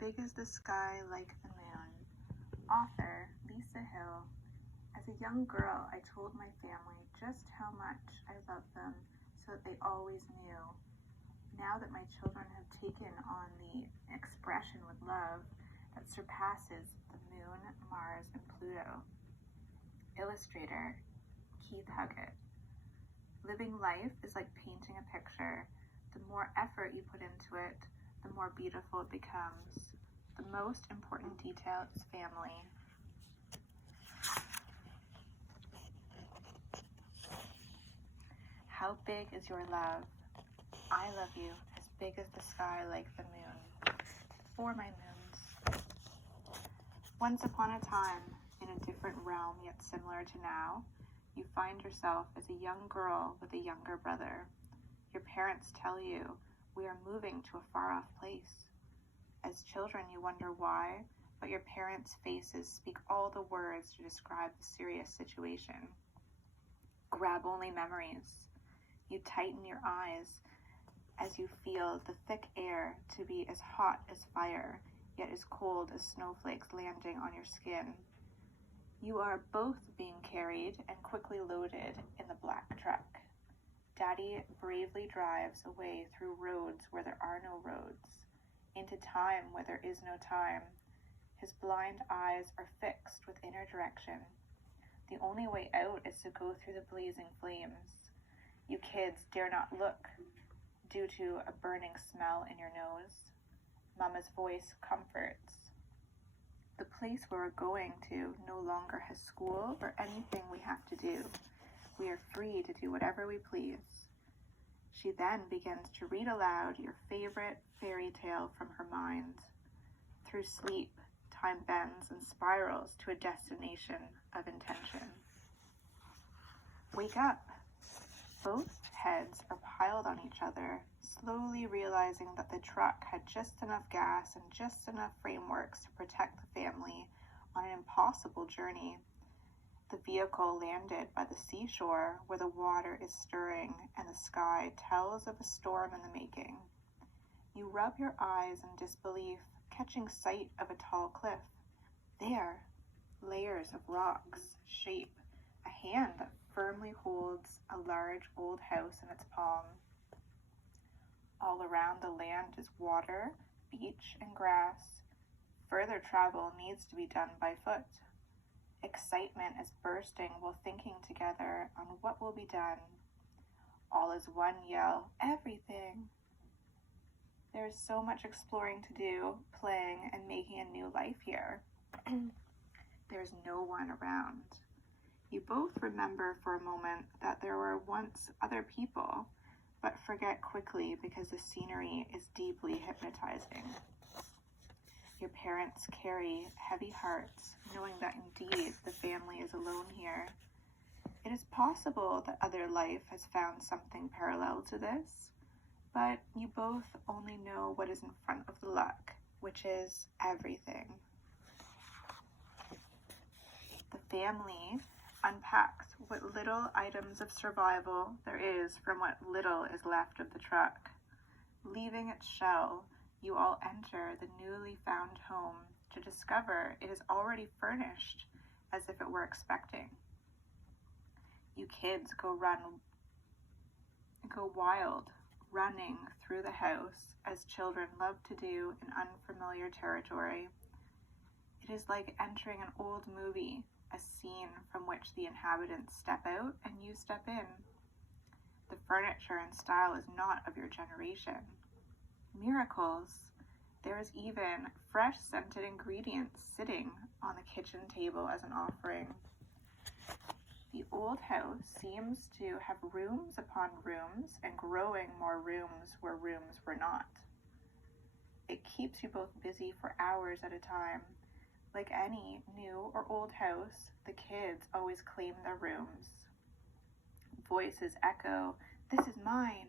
big as the sky like the moon. Author Lisa Hill. As a young girl, I told my family just how much I loved them so that they always knew. Now that my children have taken on the expression with love that surpasses the moon, Mars, and Pluto. Illustrator Keith Huggett. Living life is like painting a picture. The more effort you put into it, the more beautiful it becomes. The most important detail is family. How big is your love? I love you as big as the sky like the moon. For my moons. Once upon a time, in a different realm yet similar to now, you find yourself as a young girl with a younger brother. Your parents tell you, we are moving to a far-off place. As children, you wonder why, but your parents' faces speak all the words to describe the serious situation. Grab only memories. You tighten your eyes as you feel the thick air to be as hot as fire, yet as cold as snowflakes landing on your skin. You are both being carried and quickly loaded in the black truck. Daddy bravely drives away through roads where there are no roads, into time where there is no time. His blind eyes are fixed with inner direction. The only way out is to go through the blazing flames. You kids dare not look due to a burning smell in your nose. Mama's voice comforts. The place where we're going to no longer has school or anything we have to do. We are free to do whatever we please. She then begins to read aloud your favorite fairy tale from her mind. Through sleep, time bends and spirals to a destination of intention. Wake up. Both heads are piled on each other, slowly realizing that the truck had just enough gas and just enough frameworks to protect the family on an impossible journey. The vehicle landed by the seashore where the water is stirring and the sky tells of a storm in the making. You rub your eyes in disbelief, catching sight of a tall cliff. There, layers of rocks shape a hand that firmly holds a large old house in its palm. All around the land is water, beach, and grass. Further travel needs to be done by foot. Excitement is bursting while thinking together on what will be done. All is one yell, everything. There is so much exploring to do, playing, and making a new life here. There is no one around. You both remember for a moment that there were once other people, but forget quickly because the scenery is deeply hypnotizing. Your parents carry heavy hearts, knowing that indeed the family is alone here. It is possible that other life has found something parallel to this, but you both only know what is in front of the luck, which is everything. The family unpacks what little items of survival there is from what little is left of the truck. Leaving its shell, you all enter the newly found home to discover it is already furnished as if it were expecting. You kids go wild, running through the house as children love to do in unfamiliar territory. It is like entering an old movie, a scene from which the inhabitants step out and you step in. The furniture and style is not of your generation. Miracles! There is even fresh scented ingredients sitting on the kitchen table as an offering. The old house seems to have rooms upon rooms and growing more rooms where rooms were not. It keeps you both busy for hours at a time. Like any new or old house, the kids always claim their rooms. Voices echo, "This is mine."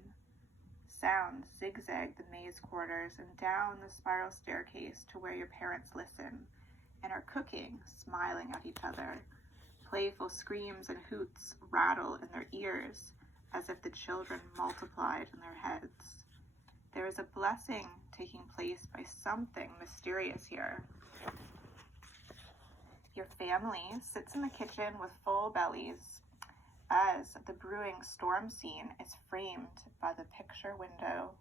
Sounds zigzag the maze quarters and down the spiral staircase to where your parents listen and are cooking, smiling at each other. Playful screams and hoots rattle in their ears as if the children multiplied in their heads. There is a blessing taking place by something mysterious here. Your family sits in the kitchen with full bellies as the brewing storm scene is framed by the picture window.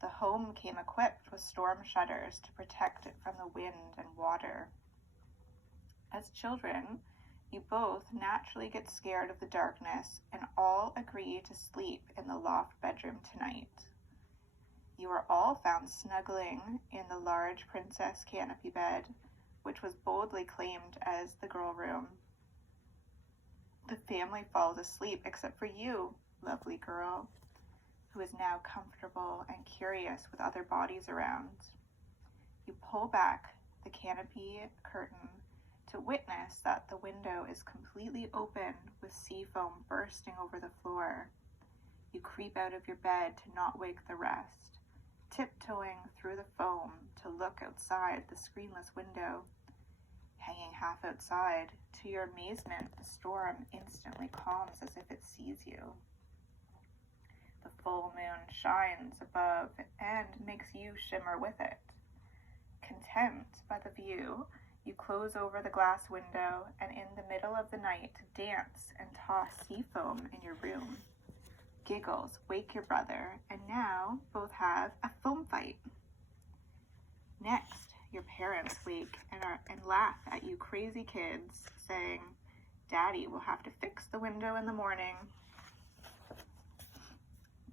The home came equipped with storm shutters to protect it from the wind and water. As children, you both naturally get scared of the darkness and all agree to sleep in the loft bedroom tonight. You are all found snuggling in the large princess canopy bed, which was boldly claimed as the girl room. The family falls asleep except for you, lovely girl, who is now comfortable and curious with other bodies around. You pull back the canopy curtain to witness that the window is completely open with sea foam bursting over the floor. You creep out of your bed to not wake the rest, tiptoeing through the foam to look outside the screenless window. Hanging half outside, to your amazement, the storm instantly calms as if it sees you. The full moon shines above and makes you shimmer with it. Content by the view, you close over the glass window and in the middle of the night dance and toss sea foam in your room. Giggles wake your brother, and now both have a foam fight. Next, your parents wake and laugh at you crazy kids, saying, "Daddy will have to fix the window in the morning."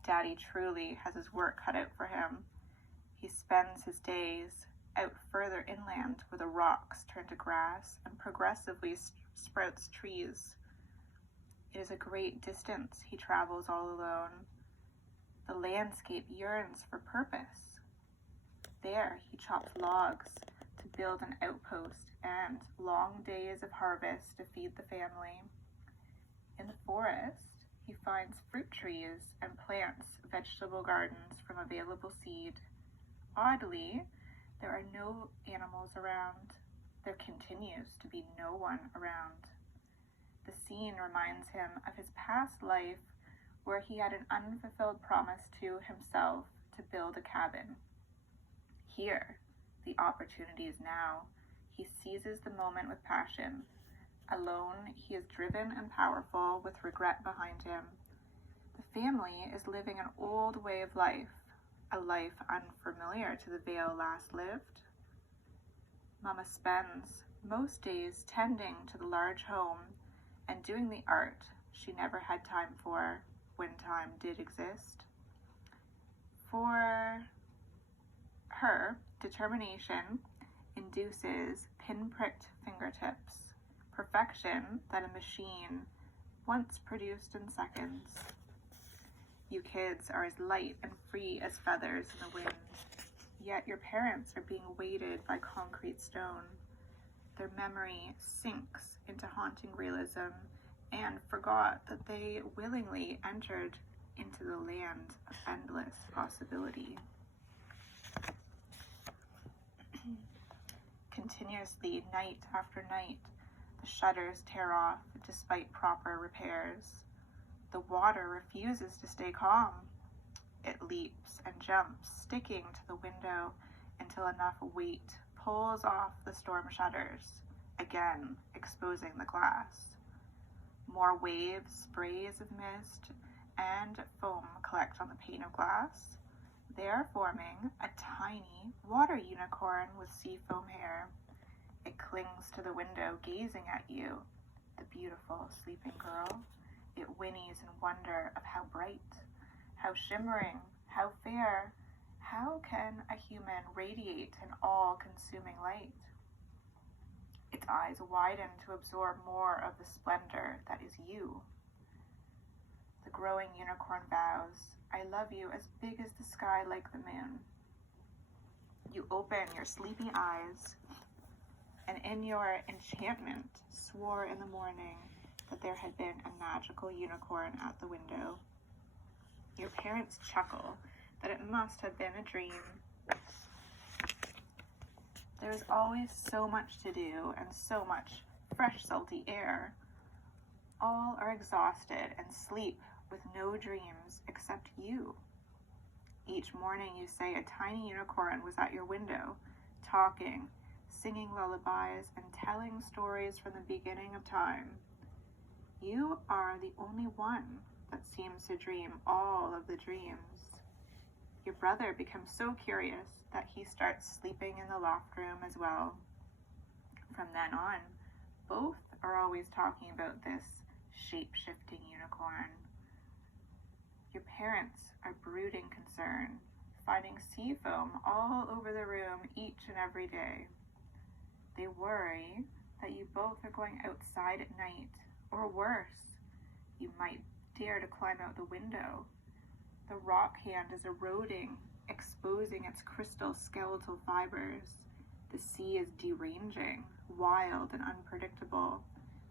Daddy truly has his work cut out for him. He spends his days out further inland where the rocks turn to grass and progressively sprouts trees. It is a great distance he travels all alone. The landscape yearns for purpose. There he chops logs to build an outpost and long days of harvest to feed the family. In the forest, he finds fruit trees and plants vegetable gardens from available seed. Oddly, there are no animals around. There continues to be no one around. The scene reminds him of his past life where he had an unfulfilled promise to himself to build a cabin. Here, the opportunity is now. He seizes the moment with passion. Alone, he is driven and powerful with regret behind him. The family is living an old way of life, a life unfamiliar to the Vale last lived. Mama spends most days tending to the large home and doing the art she never had time for when time did exist. For her, determination induces pinpricked fingertips, perfection that a machine once produced in seconds. You kids are as light and free as feathers in the wind, yet your parents are being weighted by concrete stone. Their memory sinks into haunting realism and forgot that they willingly entered into the land of endless possibility. Continuously, night after night, the shutters tear off despite proper repairs. The water refuses to stay calm. It leaps and jumps, sticking to the window until enough weight pulls off the storm shutters, again exposing the glass. More waves, sprays of mist, and foam collect on the pane of glass. They are forming a tiny water unicorn with sea foam hair. It clings to the window, gazing at you, the beautiful sleeping girl. It whinnies in wonder of how bright, how shimmering, how fair. How can a human radiate an all-consuming light? Its eyes widen to absorb more of the splendor that is you. The growing unicorn vows, "I love you as big as the sky like the moon." You open your sleepy eyes, and in your enchantment swore in the morning that there had been a magical unicorn at the window. Your parents chuckle that it must have been a dream. There is always so much to do and so much fresh, salty air. All are exhausted and sleep with no dreams except you. Each morning you say a tiny unicorn was at your window, talking, singing lullabies, and telling stories from the beginning of time. You are the only one that seems to dream all of the dreams. Your brother becomes so curious that he starts sleeping in the loft room as well. From then on, both are always talking about this shape-shifting unicorn. Your parents are brooding concern, finding sea foam all over the room each and every day. They worry that you both are going outside at night, or worse, you might dare to climb out the window. The rock hand is eroding, exposing its crystal skeletal fibers. The sea is deranging, wild and unpredictable,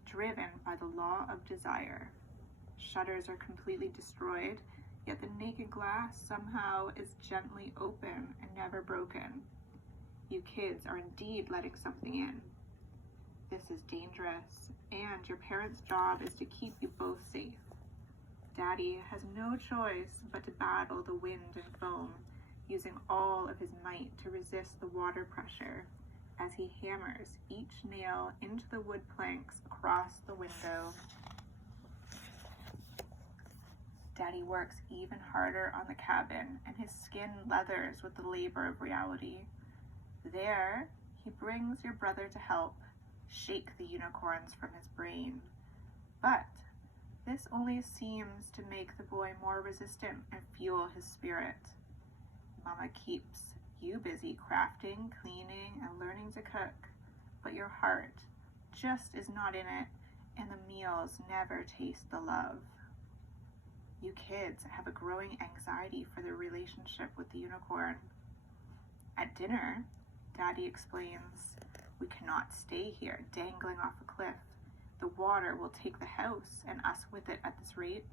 driven by the law of desire. Shutters are completely destroyed, yet the naked glass somehow is gently open and never broken. You kids are indeed letting something in. This is dangerous, and your parents' job is to keep you both safe. Daddy has no choice but to battle the wind and foam, using all of his might to resist the water pressure as he hammers each nail into the wood planks across the window. Daddy works even harder on the cabin, and his skin leathers with the labor of reality. There, he brings your brother to help shake the unicorns from his brain. But this only seems to make the boy more resistant and fuel his spirit. Mama keeps you busy crafting, cleaning, and learning to cook, but your heart just is not in it, and the meals never taste the love. You kids have a growing anxiety for the relationship with the unicorn. At dinner, Daddy explains, "We cannot stay here dangling off a cliff. The water will take the house and us with it at this rate."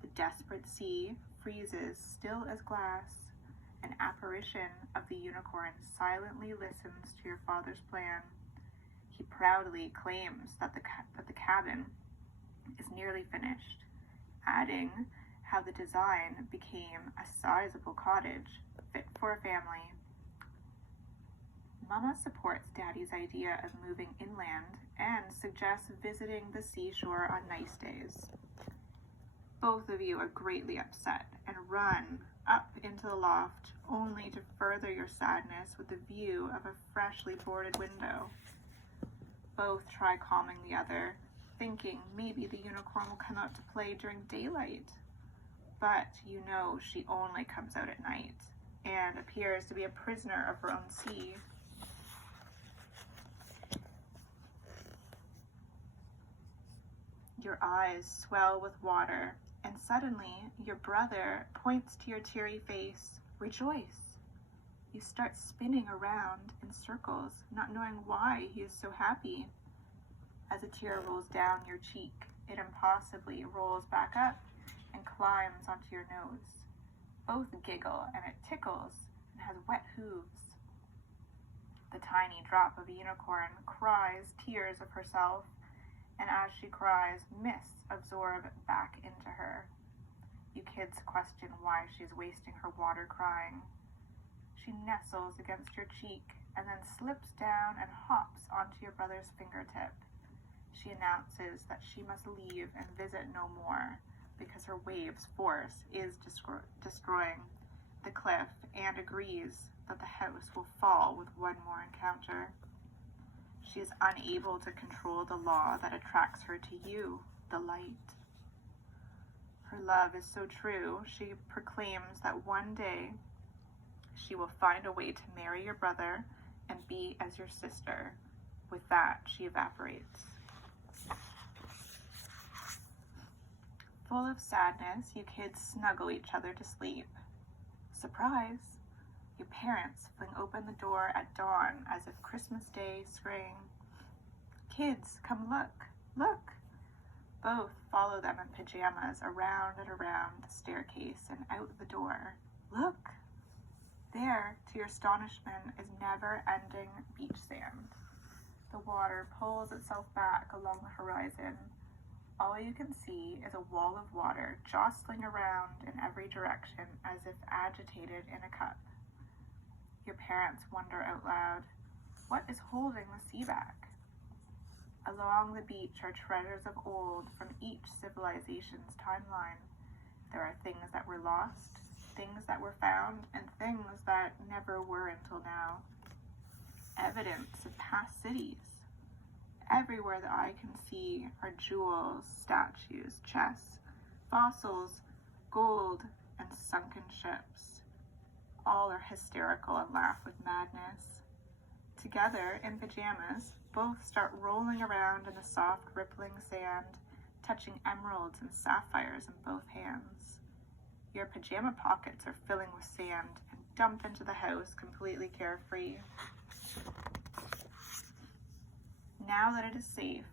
The desperate sea freezes still as glass. An apparition of the unicorn silently listens to your father's plan. He proudly claims that the cabin is nearly finished, adding how the design became a sizable cottage fit for a family. Mama supports Daddy's idea of moving inland and suggests visiting the seashore on nice days. Both of you are greatly upset and run up into the loft, only to further your sadness with the view of a freshly boarded window. Both try calming the other, thinking maybe the unicorn will come out to play during daylight. But you know she only comes out at night and appears to be a prisoner of her own sea. Your eyes swell with water, and suddenly your brother points to your teary face. Rejoice! You start spinning around in circles, not knowing why he is so happy. As a tear rolls down your cheek, it impossibly rolls back up and climbs onto your nose. Both giggle, and it tickles and has wet hooves. The tiny drop of a unicorn cries tears of herself, and as she cries, mists absorb back into her. You kids question why she's wasting her water crying. She nestles against your cheek and then slips down and hops onto your brother's fingertip. She announces that she must leave and visit no more because her wave's force is destroying the cliff, and agrees that the house will fall with one more encounter. She is unable to control the law that attracts her to you, the light. Her love is so true, she proclaims that one day she will find a way to marry your brother and be as your sister. With that, she evaporates. Full of sadness, you kids snuggle each other to sleep. Surprise! Your parents fling open the door at dawn as if Christmas Day sprang. "Kids, come look, look!" Both follow them in pajamas around and around the staircase and out the door. Look! There, to your astonishment, is never-ending beach sand. The water pulls itself back along the horizon. All you can see is a wall of water jostling around in every direction as if agitated in a cup. Your parents wonder out loud, what is holding the sea back? Along the beach are treasures of old from each civilization's timeline. There are things that were lost, things that were found, and things that never were until now. Evidence of past cities. Everywhere the eye can see are jewels, statues, chests, fossils, gold, and sunken ships. All are hysterical and laugh with madness. Together, in pajamas, both start rolling around in the soft, rippling sand, touching emeralds and sapphires in both hands. Your pajama pockets are filling with sand and dump into the house completely carefree. Now that it is safe,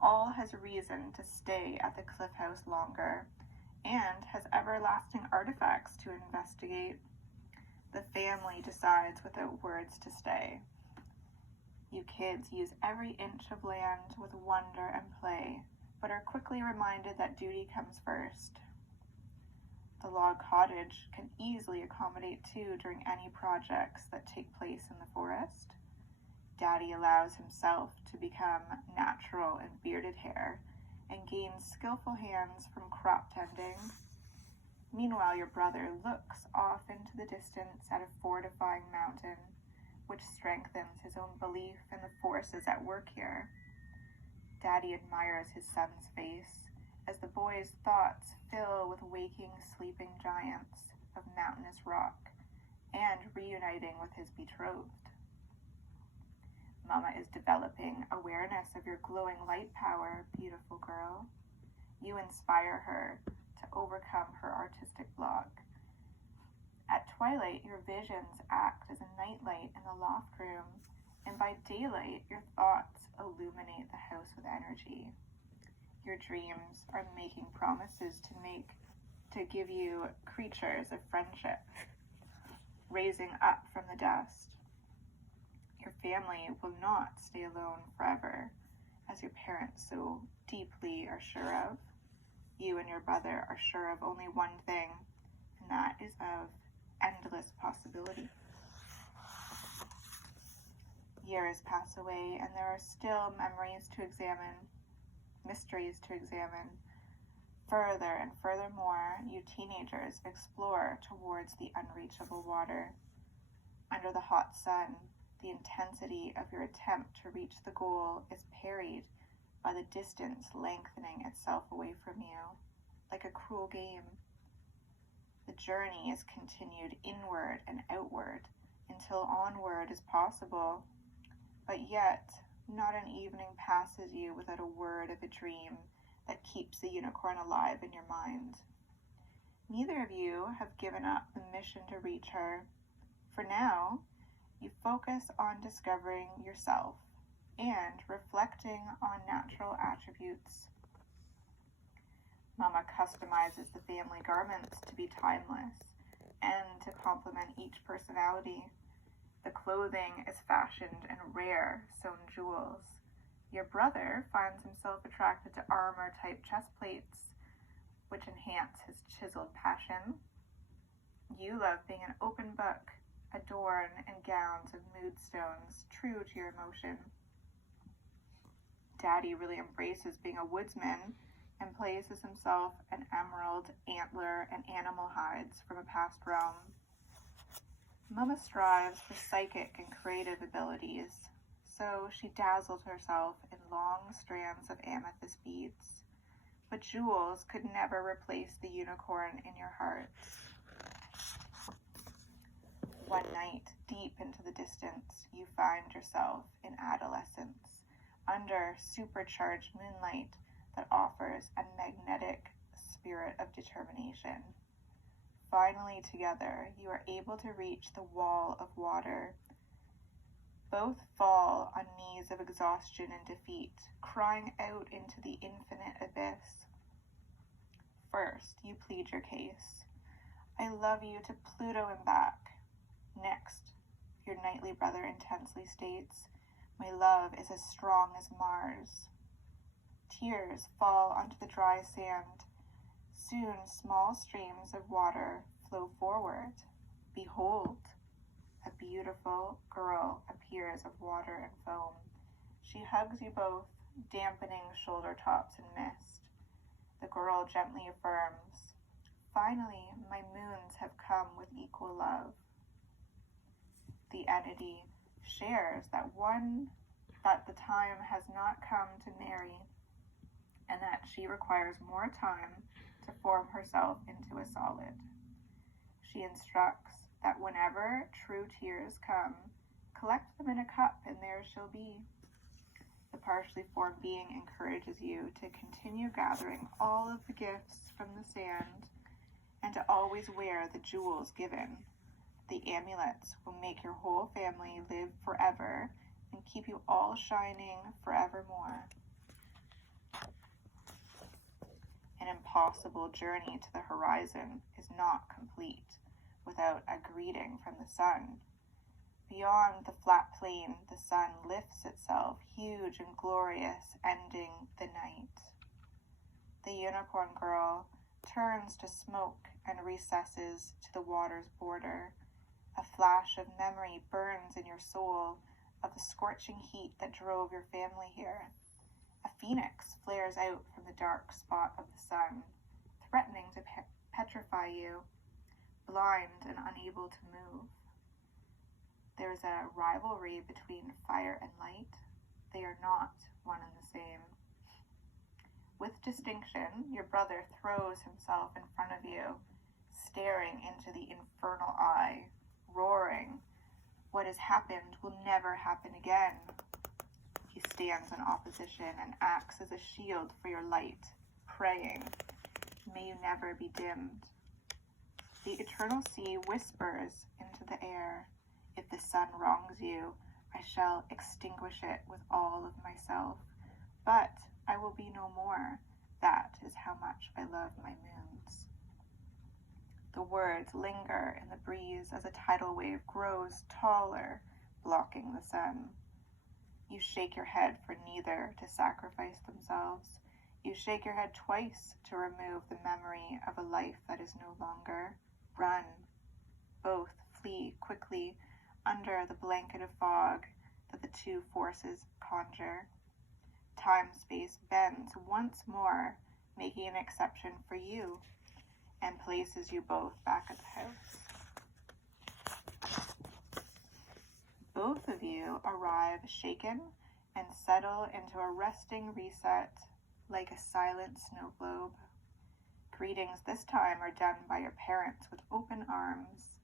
all has reason to stay at the cliff house longer and has everlasting artifacts to investigate. The family decides without words to stay. You kids use every inch of land with wonder and play, but are quickly reminded that duty comes first. The log cottage can easily accommodate two during any projects that take place in the forest. Daddy allows himself to become natural in bearded hair and gains skillful hands from crop tending. Meanwhile, your brother looks off into the distance at a fortifying mountain, which strengthens his own belief in the forces at work here. Daddy admires his son's face as the boy's thoughts fill with waking, sleeping giants of mountainous rock and reuniting with his betrothed. Mama is developing awareness of your glowing light power, beautiful girl. You inspire her to overcome her artistic block. At twilight, your visions act as a nightlight in the loft room, and by daylight, your thoughts illuminate the house with energy. Your dreams are making promises to give you creatures of friendship, raising up from the dust. Your family will not stay alone forever, as your parents so deeply are sure of. You and your brother are sure of only one thing, and that is of endless possibility. Years pass away, and there are still memories to examine, mysteries to examine. Further and furthermore, you teenagers explore towards the unreachable water. Under the hot sun, the intensity of your attempt to reach the goal is parried by the distance lengthening itself away from you, like a cruel game. The journey is continued inward and outward until onward is possible, but yet not an evening passes you without a word of a dream that keeps the unicorn alive in your mind. Neither of you have given up the mission to reach her. For now, you focus on discovering yourself and reflecting on natural attributes. Mama customizes the family garments to be timeless and to complement each personality. The clothing is fashioned in rare sewn jewels. Your brother finds himself attracted to armor-type chest plates, which enhance his chiseled passion. You love being an open book, adorned in gowns of moodstones, true to your emotion. Daddy really embraces being a woodsman and places himself an emerald, antler, and animal hides from a past realm. Mama strives for psychic and creative abilities, so she dazzles herself in long strands of amethyst beads. But jewels could never replace the unicorn in your hearts. One night, deep into the distance, you find yourself in adolescence, under supercharged moonlight that offers a magnetic spirit of determination. Finally, together, you are able to reach the wall of water. Both fall on knees of exhaustion and defeat, crying out into the infinite abyss. First, you plead your case. I love you to Pluto and back. Next, your knightly brother intensely states, my love is as strong as Mars. Tears fall onto the dry sand. Soon small streams of water flow forward. Behold, a beautiful girl appears of water and foam. She hugs you both, dampening shoulder tops and mist. The girl gently affirms, "Finally, my moons have come with equal love." The entity shares that the time has not come to marry, and that she requires more time to form herself into a solid. She instructs that whenever true tears come, collect them in a cup and there shall be. The partially formed being encourages you to continue gathering all of the gifts from the sand and to always wear the jewels given. The amulets will make your whole family live forever and keep you all shining forevermore. An impossible journey to the horizon is not complete without a greeting from the sun. Beyond the flat plain, the sun lifts itself, huge and glorious, ending the night. The unicorn girl turns to smoke and recesses to the water's border. A flash of memory burns in your soul of the scorching heat that drove your family here. A phoenix flares out from the dark spot of the sun, threatening to petrify you, blind and unable to move. There's a rivalry between fire and light. They are not one and the same. With distinction, your brother throws himself in front of you, staring into the infernal eye, roaring, "What has happened will never happen again." He stands in opposition and acts as a shield for your light, praying, "May you never be dimmed." The eternal sea whispers into the air, "If the sun wrongs you, I shall extinguish it with all of myself, but I will be no more. That is how much I love my moons." The words linger in the breeze as a tidal wave grows taller, blocking the sun. You shake your head for neither to sacrifice themselves. You shake your head twice to remove the memory of a life that is no longer. Run. Both flee quickly under the blanket of fog that the two forces conjure. Time-space bends once more, making an exception for you, and places you both back at the house. Both of you arrive shaken and settle into a resting reset like a silent snow globe. Greetings this time are done by your parents with open arms.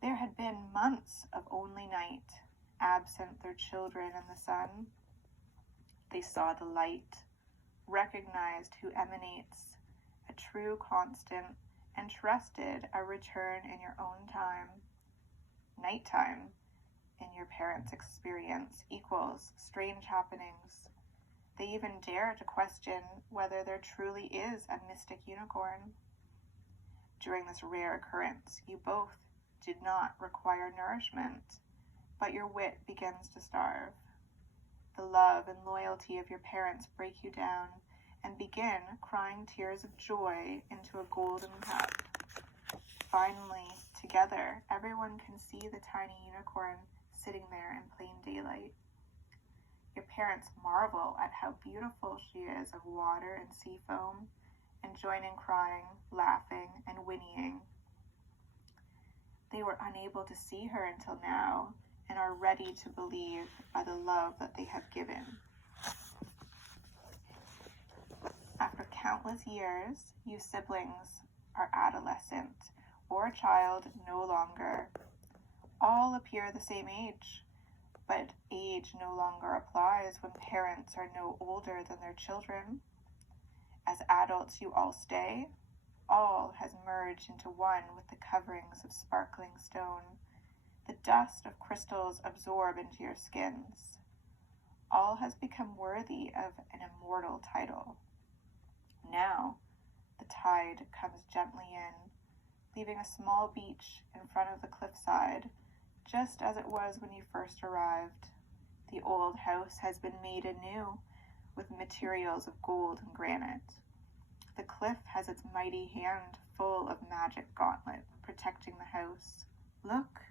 There had been months of only night, absent their children in the sun. They saw the light, recognized who emanates, a true constant, and trusted a return in your own time. Nighttime, in your parents' experience, equals strange happenings. They even dare to question whether there truly is a mystic unicorn. During this rare occurrence, you both did not require nourishment, but your wit begins to starve. The love and loyalty of your parents break you down and begin crying tears of joy into a golden cup. Finally, together, everyone can see the tiny unicorn sitting there in plain daylight. Your parents marvel at how beautiful she is of water and sea foam, and join in crying, laughing, and whinnying. They were unable to see her until now, and are ready to believe by the love that they have given. After countless years, you siblings are adolescent, or a child no longer. All appear the same age, but age no longer applies when parents are no older than their children. As adults, you all stay. All has merged into one with the coverings of sparkling stone. The dust of crystals absorb into your skins. All has become worthy of an immortal title. Now, the tide comes gently in, leaving a small beach in front of the cliffside, just as it was when you first arrived. The old house has been made anew, with materials of gold and granite. The cliff has its mighty hand full of magic gauntlet protecting the house. Look!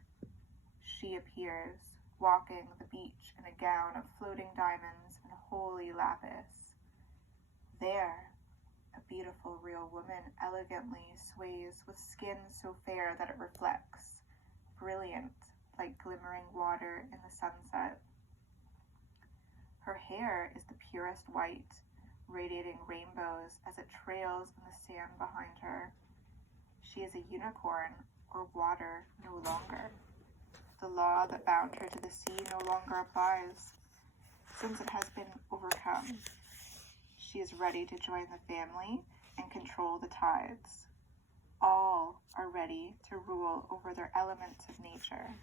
She appears, walking the beach in a gown of floating diamonds and holy lapis. There, a beautiful real woman elegantly sways with skin so fair that it reflects, brilliant like glimmering water in the sunset. Her hair is the purest white, radiating rainbows as it trails in the sand behind her. She is a unicorn, or water, no longer. The law that bound her to the sea no longer applies, since it has been overcome. She is ready to join the family and control the tides. All are ready to rule over their elements of nature.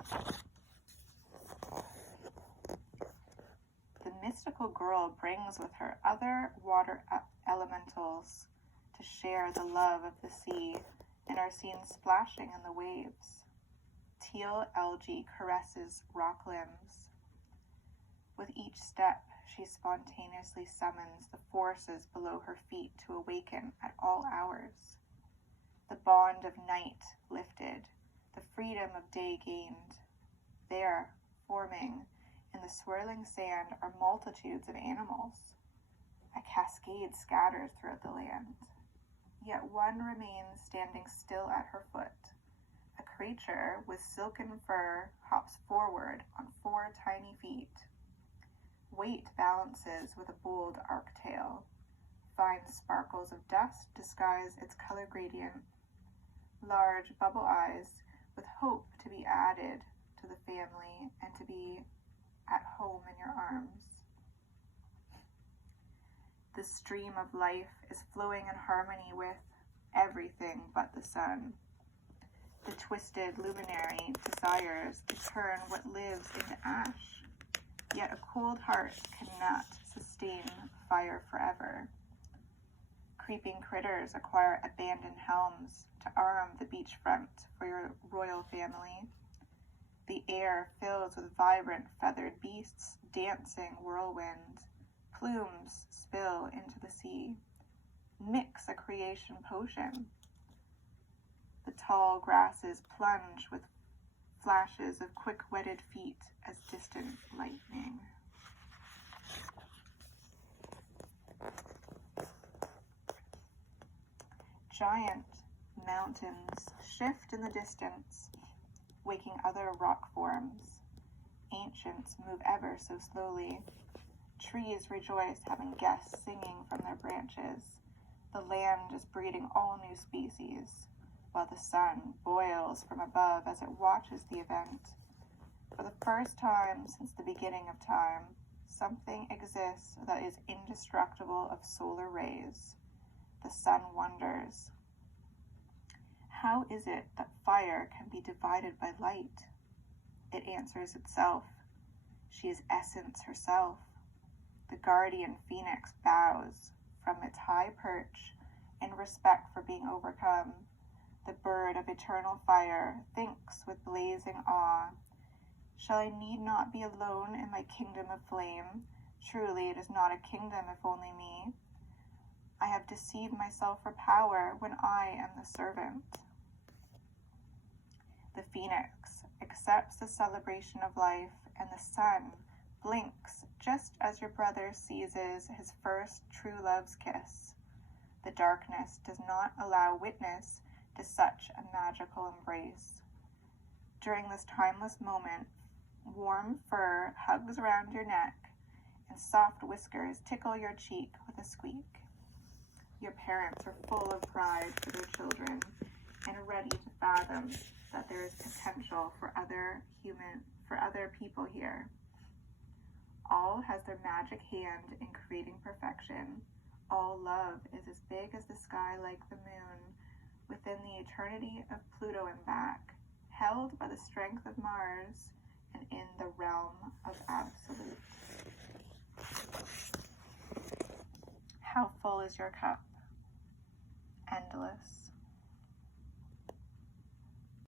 The mystical girl brings with her other water elementals to share the love of the sea and are seen splashing in the waves. Teal algae caresses rock limbs. With each step, she spontaneously summons the forces below her feet to awaken at all hours. The bond of night lifted, the freedom of day gained. There, forming in the swirling sand, are multitudes of animals. A cascade scatters throughout the land. Yet one remains standing still at her foot. A creature with silken fur hops forward on 4 tiny feet. Weight balances with a bold arc tail. Fine sparkles of dust disguise its color gradient. Large bubble eyes with hope to be added to the family and to be at home in your arms. The stream of life is flowing in harmony with everything but the sun. The twisted luminary desires to turn what lives into ash, yet a cold heart cannot sustain fire forever. Creeping critters acquire abandoned helms to arm the beachfront for your royal family. The air fills with vibrant feathered beasts dancing whirlwind. Plumes spill into the sea. Mix a creation potion. The tall grasses plunge with flashes of quick-wetted feet as distant lightning. Giant mountains shift in the distance, waking other rock forms. Ancients move ever so slowly. Trees rejoice, having guests singing from their branches. The land is breeding all new species, while the sun boils from above as it watches the event. For the first time since the beginning of time, something exists that is indestructible of solar rays. The sun wonders. How is it that fire can be divided by light? It answers itself. She is essence herself. The guardian phoenix bows from its high perch in respect for being overcome. The bird of eternal fire thinks with blazing awe, shall I need not be alone in my kingdom of flame? Truly it is not a kingdom if only me. I have deceived myself for power when I am the servant. The phoenix accepts the celebration of life, and the sun blinks just as your brother seizes his first true love's kiss. The darkness does not allow witness to such a magical embrace. During this timeless moment, warm fur hugs around your neck, and soft whiskers tickle your cheek with a squeak. Your parents are full of pride for their children and are ready to fathom that there is potential for other people here. All has their magic hand in creating perfection. All love is as big as the sky like the moon, within the eternity of Pluto and back, held by the strength of Mars, and in the realm of absolute. How full is your cup?